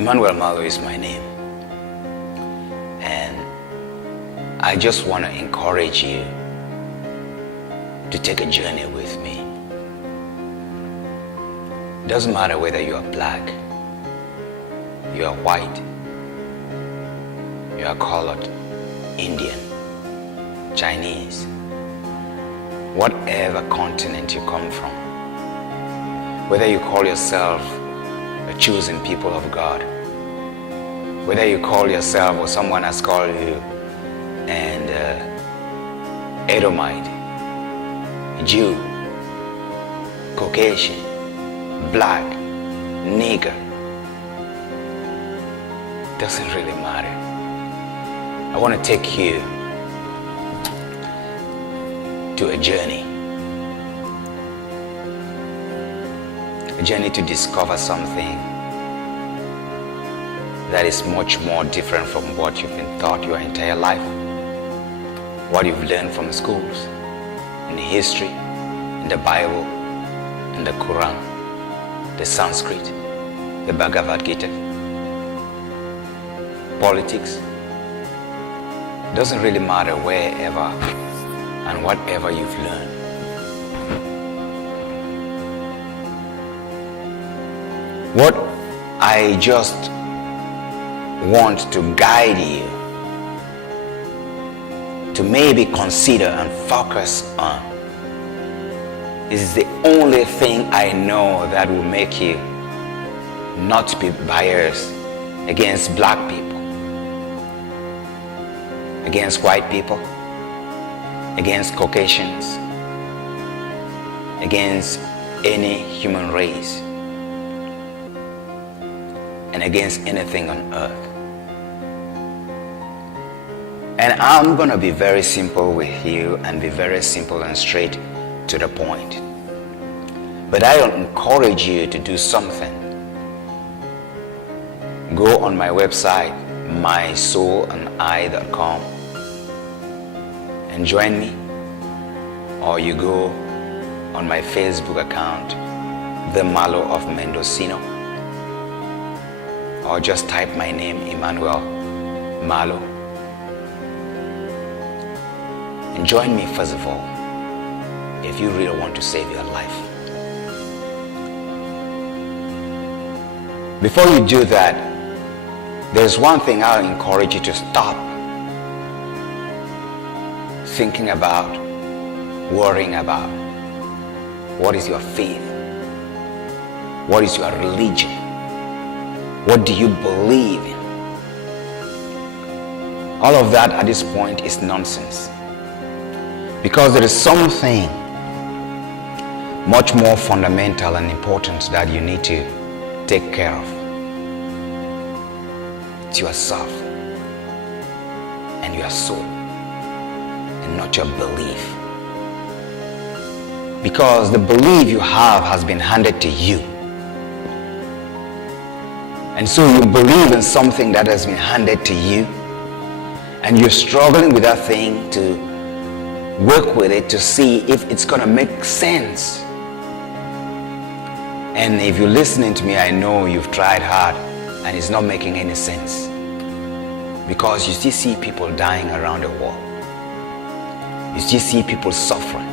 Emmanuel Mallo is my name, and I just want to encourage you to take a journey with me. It doesn't matter whether you are black, you are white, you are colored, Indian, Chinese, whatever continent you come from, whether you call yourself a chosen people of God, whether you call yourself or someone has called you and Edomite, Jew, Caucasian, black, nigger, doesn't really matter. I want to take you to a journey to discover something that is much more different from what you've been taught your entire life, what you've learned from schools, in history, in the Bible, in the Quran, the Sanskrit, the Bhagavad Gita, politics. It doesn't really matter wherever and whatever you've learned. What I just want to guide you to maybe consider and focus on is the only thing I know that will make you not be biased against black people, against white people, against Caucasians, against any human race, and against anything on earth. And I'm going to be very simple with you and be very simple and straight to the point. But I encourage you to do something. Go on my website, mysoulandI.com, and join me. Or you go on my Facebook account, The Mallo of Mendocino, or just type my name, Emmanuel Mallo, and join me first of all if you really want to save your life. Before you do that, there's one thing I'll encourage you to stop thinking about, worrying about. What is your faith? What is your religion? What do you believe in? All of that at this point is nonsense. Because there is something much more fundamental and important that you need to take care of. It's yourself and your soul, and not your belief. Because the belief you have has been handed to you. And so you believe in something that has been handed to you, and you're struggling with that thing to work with it to see if it's going to make sense. And if you're listening to me, I know you've tried hard and it's not making any sense. Because you still see people dying around the world. You still see people suffering.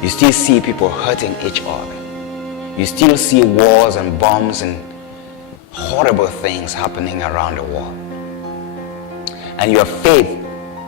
You still see people hurting each other. You still see wars and bombs and horrible things happening around the world. And your faith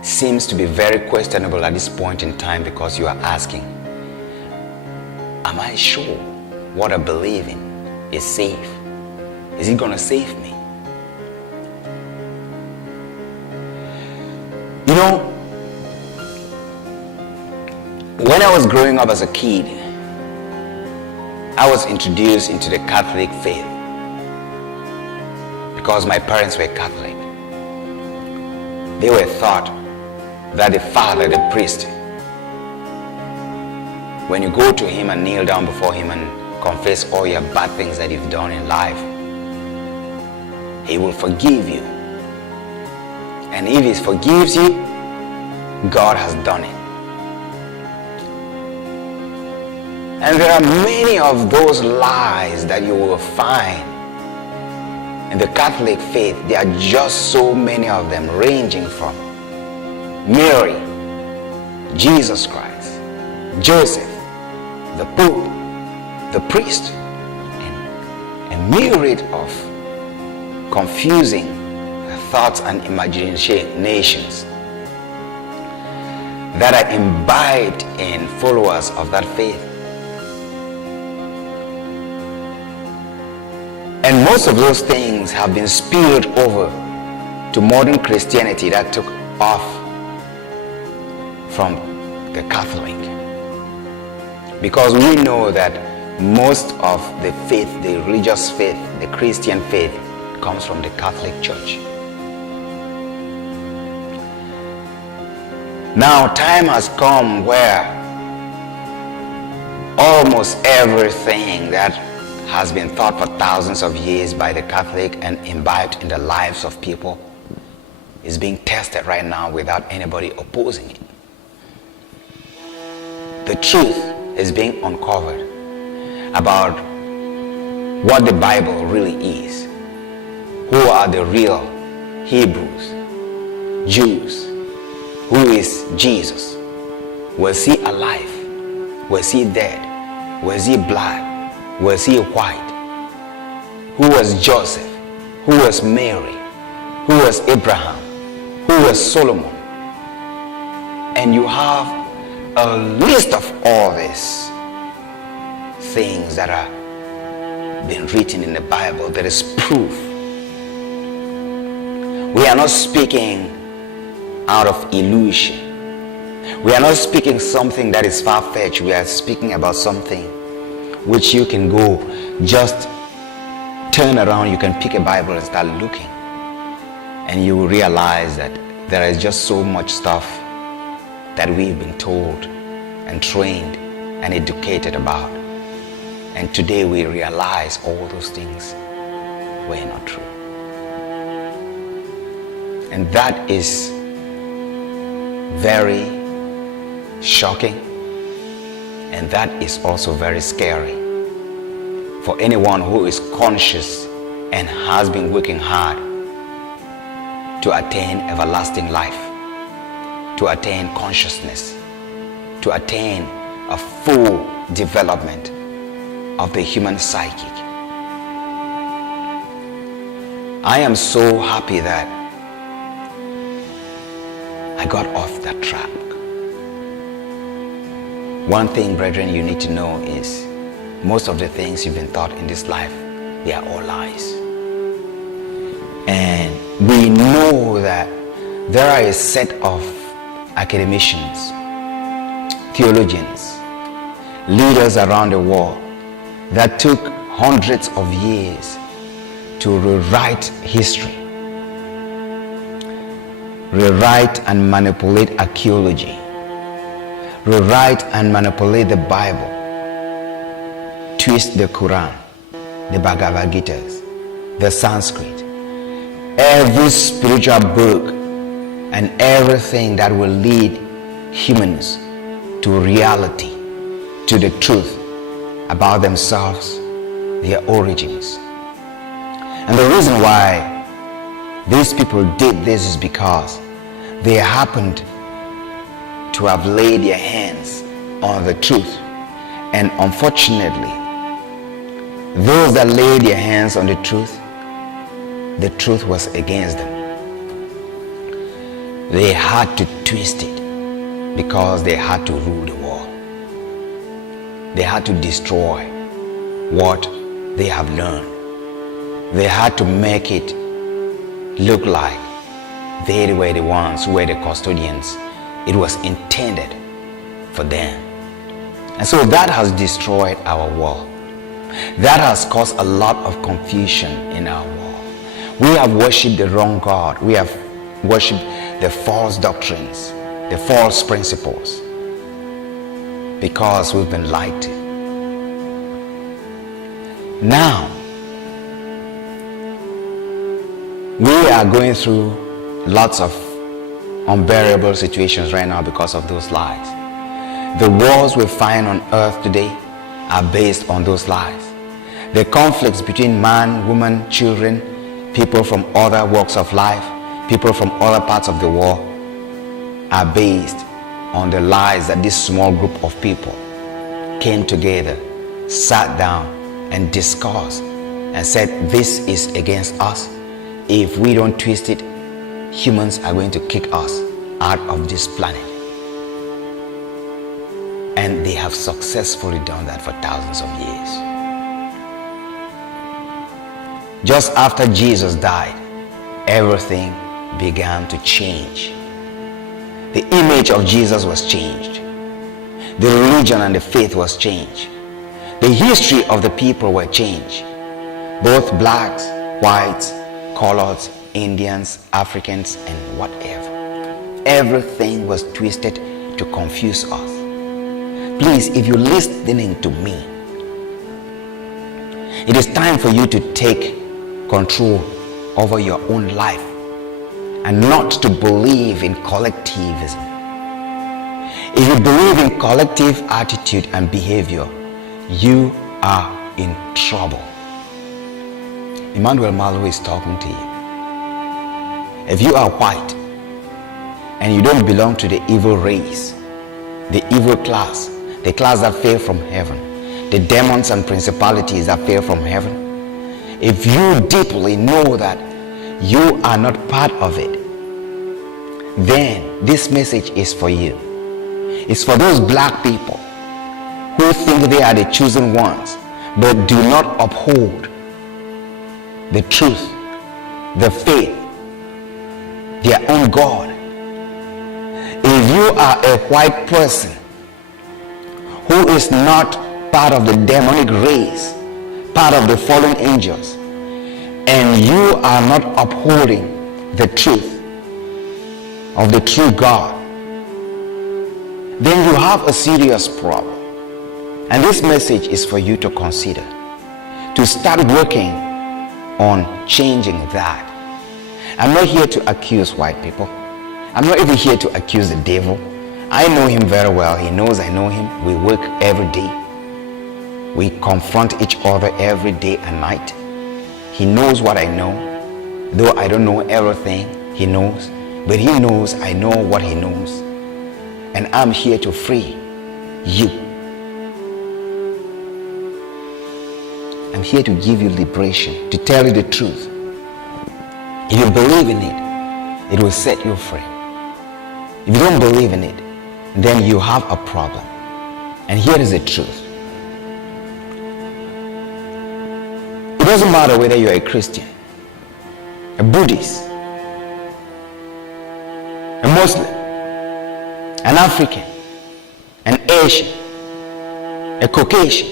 seems to be very questionable at this point in time, because you are asking, am I sure what I believe in is safe? Is it going to save me? You know, when I was growing up as a kid, I was introduced into the Catholic faith because my parents were Catholic. They were taught that the father, the priest, when you go to him and kneel down before him and confess all your bad things that you've done in life, he will forgive you. And if he forgives you, God has done it. And there are many of those lies that you will find In the Catholic faith, there are just so many of them, ranging from Mary, Jesus Christ, Joseph, the Pope, the priest, and a myriad of confusing thoughts and imaginations that are imbibed in followers of that faith. And most of those things have been spilled over to modern Christianity that took off from the Catholic. Because we know that most of the faith, the religious faith, the Christian faith, comes from the Catholic Church. Now, time has come where almost everything that has been taught for thousands of years by the Catholic and imbibed in the lives of people is being tested right now without anybody opposing it. The truth is being uncovered about what the Bible really is. Who are the real Hebrews, Jews? Who is Jesus? Was he alive? Was he dead? Was he black? Was he white? Who was Joseph? Who was Mary? Who was Abraham? Who was Solomon? And you have a list of all these things that are been written in the Bible. That is proof. We are not speaking out of illusion. We are not speaking something that is far-fetched. We are speaking about something which you can go, just turn around, you can pick a Bible and start looking, and you will realize that there is just so much stuff that we've been told and trained and educated about, and today we realize all those things were not true. And that is very shocking, and that is also very scary for anyone who is conscious and has been working hard to attain everlasting life, to attain consciousness, to attain a full development of the human psychic. I am so happy that I got off that track. One thing, brethren, you need to know is most of the things you've been taught in this life, they are all lies. And we know that there are a set of academicians, theologians, leaders around the world that took hundreds of years to rewrite history, rewrite and manipulate archaeology, rewrite and manipulate the Bible, twist the Quran, the Bhagavad Gitas, the Sanskrit, every spiritual book and everything that will lead humans to reality, to the truth about themselves, their origins. And the reason why these people did this is because they happened to have laid their hands on the truth, and unfortunately those that laid their hands on the truth was against them. They had to twist it because they had to rule the world. They had to destroy what they have learned. They had to make it look like they were the ones who were the custodians. It was intended for them. And so that has destroyed our world. That has caused a lot of confusion in our world. We have worshipped the wrong God. We have worshipped the false doctrines, the false principles, because we've been lied to. Now, we are going through lots of unbearable situations right now because of those lies. The wars we find on earth today are based on those lies. The conflicts between man, woman, children, people from other walks of life, people from other parts of the world, are based on the lies that this small group of people came together, sat down and discussed and said, this is against us. If we don't twist it, humans are going to kick us out of this planet. And they have successfully done that for thousands of years. Just after Jesus died, everything began to change. The image of Jesus was changed. The religion and the faith was changed. The history of the people were changed. Both blacks, whites, coloreds, Indians, Africans, and whatever. Everything was twisted to confuse us. Please, if you're listening to me, it is time for you to take control over your own life and not to believe in collectivism. If you believe in collective attitude and behavior, you are in trouble. Emmanuel Mallo is talking to you. If you are white and you don't belong to the evil race, the evil class, the class that fell from heaven, the demons and principalities that fell from heaven, if you deeply know that you are not part of it, then this message is for you. It's for those black people who think they are the chosen ones but do not uphold the truth, the faith, their own God. If you are a white person who is not part of the demonic race, part of the fallen angels, and you are not upholding the truth of the true God, then you have a serious problem. And this message is for you to consider, to start working on changing that. I'm not here to accuse white people. I'm not even here to accuse the devil. I know him very well. He knows I know him. We work every day. We confront each other every day and night. He knows what I know. Though I don't know everything, he knows. But he knows I know what he knows. And I'm here to free you. I'm here to give you liberation, to tell you the truth. If you believe in it, it will set you free. If you don't believe in it, then you have a problem. And here is the truth. It doesn't matter whether you're a Christian, a Buddhist, a Muslim, an African, an Asian, a Caucasian,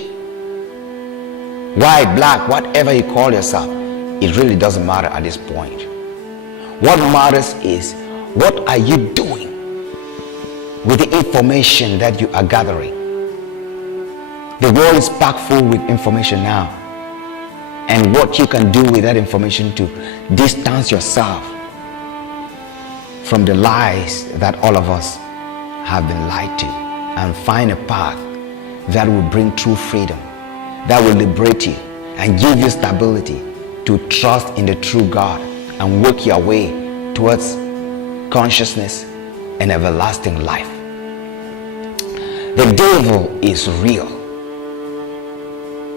white, black, whatever you call yourself, it really doesn't matter at this point. What matters is, what are you doing with the information that you are gathering? The world is packed full with information now. And what you can do with that information to distance yourself from the lies that all of us have been lied to, and find a path that will bring true freedom, that will liberate you and give you stability to trust in the true God and work your way towards consciousness and everlasting life. The devil is real,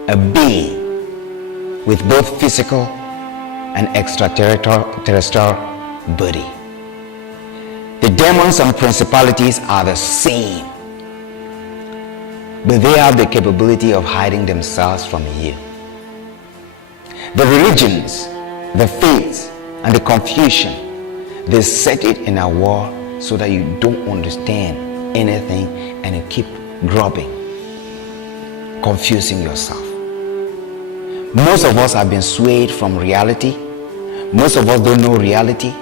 a being with both physical and extraterrestrial body. The demons and principalities are the same, but they have the capability of hiding themselves from you. The religions, the faiths, and the confusion, they set it in our world so that you don't understand anything and you keep grubbing, confusing yourself. Most of us have been swayed from reality. Most of us don't know reality.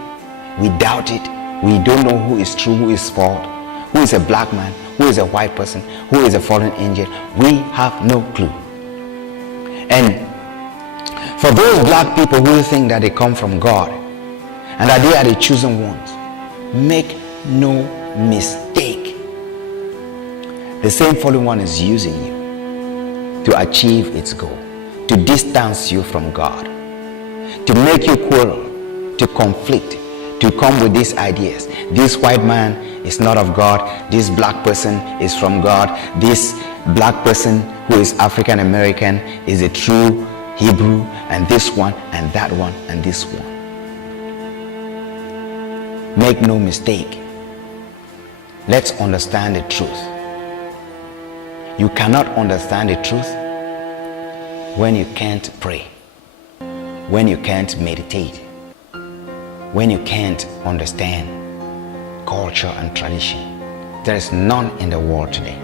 We doubt it. We don't know who is true, who is false, who is a black man, who is a white person, who is a fallen angel. We have no clue. And for those black people who think that they come from God and that they are the chosen ones, make no mistake. The same fallen one is using you to achieve its goal, to distance you from God, to make you quarrel, to conflict, to come with these ideas. This white man is not of God. This black person is from God. This black person who is African American is a true Hebrew, and this one and that one and this one. Make no mistake. Let's understand the truth. You cannot understand the truth when you can't pray, when you can't meditate, when you can't understand culture and tradition. There is none in the world today.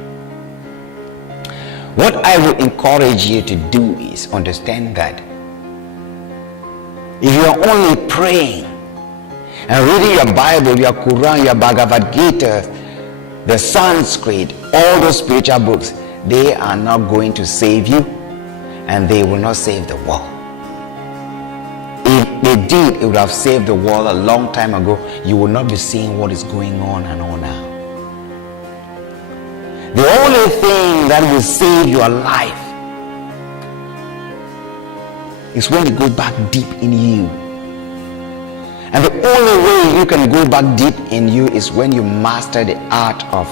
What I will encourage you to do is understand that if you are only praying and reading your Bible, your Quran, your Bhagavad Gita, the Sanskrit, all those spiritual books, they are not going to save you, and they will not save the world. If they did, it would have saved the world a long time ago. You will not be seeing what is going on and all now. The only thing that will save your life is when you go back deep in you. And the only way you can go back deep in you is when you master the art of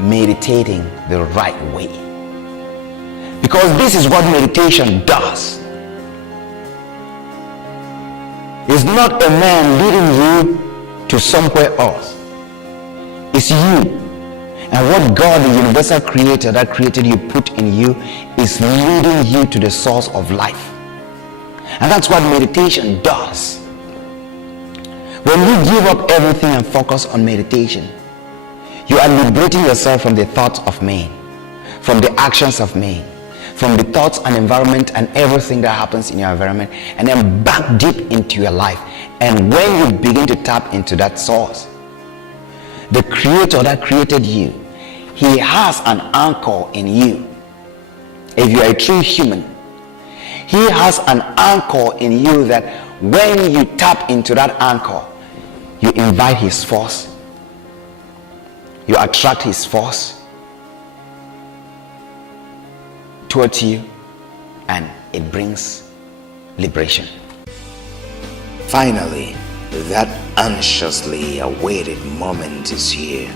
meditating the right way. Because this is what meditation does. It's not a man leading you to somewhere else. It's you. And what God, the universal creator that created you, put in you, is leading you to the source of life. And that's what meditation does. When you give up everything and focus on meditation, you are liberating yourself from the thoughts of men, from the actions of men, from the thoughts and environment and everything that happens in your environment, and then back deep into your life. And when you begin to tap into that source, the creator that created you, he has an anchor in you. If you are a true human, he has an anchor in you that when you tap into that anchor, you invite his force, you attract his force towards you, and it brings liberation. Finally, that anxiously awaited moment is here.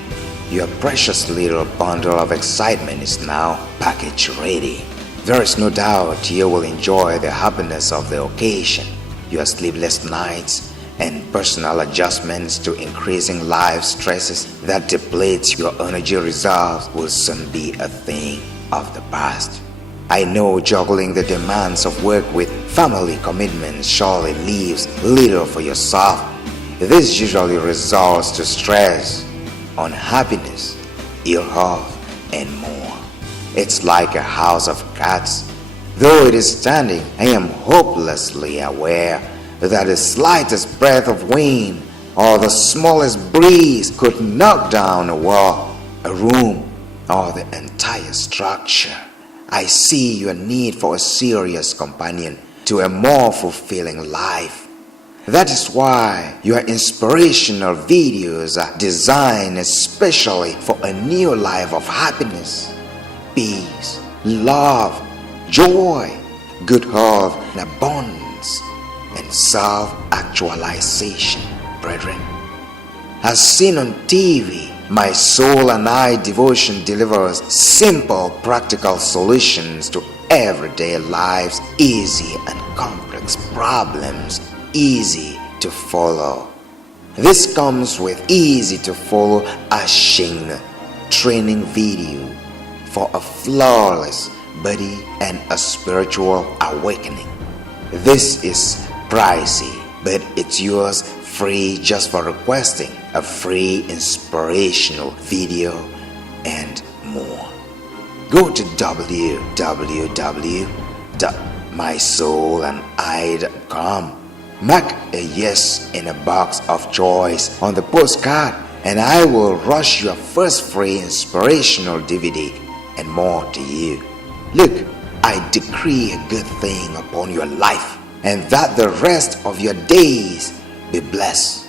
Your precious little bundle of excitement is now package ready. There is no doubt you will enjoy the happiness of the occasion. Your sleepless nights and personal adjustments to increasing life stresses that deplete your energy reserves will soon be a thing of the past. I know juggling the demands of work with family commitments surely leaves little for yourself. This usually results to stress, unhappiness, ill health, and more. It's like a house of cards. Though it is standing, I am hopelessly aware that the slightest breath of wind or the smallest breeze could knock down a wall, a room, or the entire structure. I see your need for a serious companion to a more fulfilling life. That is why your inspirational videos are designed especially for a new life of happiness, peace, love, joy, good health, and abundance, and self-actualization, brethren. As seen on TV, My Soul and I devotion delivers simple, practical solutions to everyday life's easy and complex problems, easy to follow. This comes with easy to follow Ashin training video for a flawless body and a spiritual awakening. This is pricey, but it's yours free just for requesting a free inspirational video and more. Go to www.mysoulandI.com. Mark a yes in a box of choice on the postcard, and I will rush your first free inspirational DVD and more to you. Look, I decree a good thing upon your life, and that the rest of your days be blessed.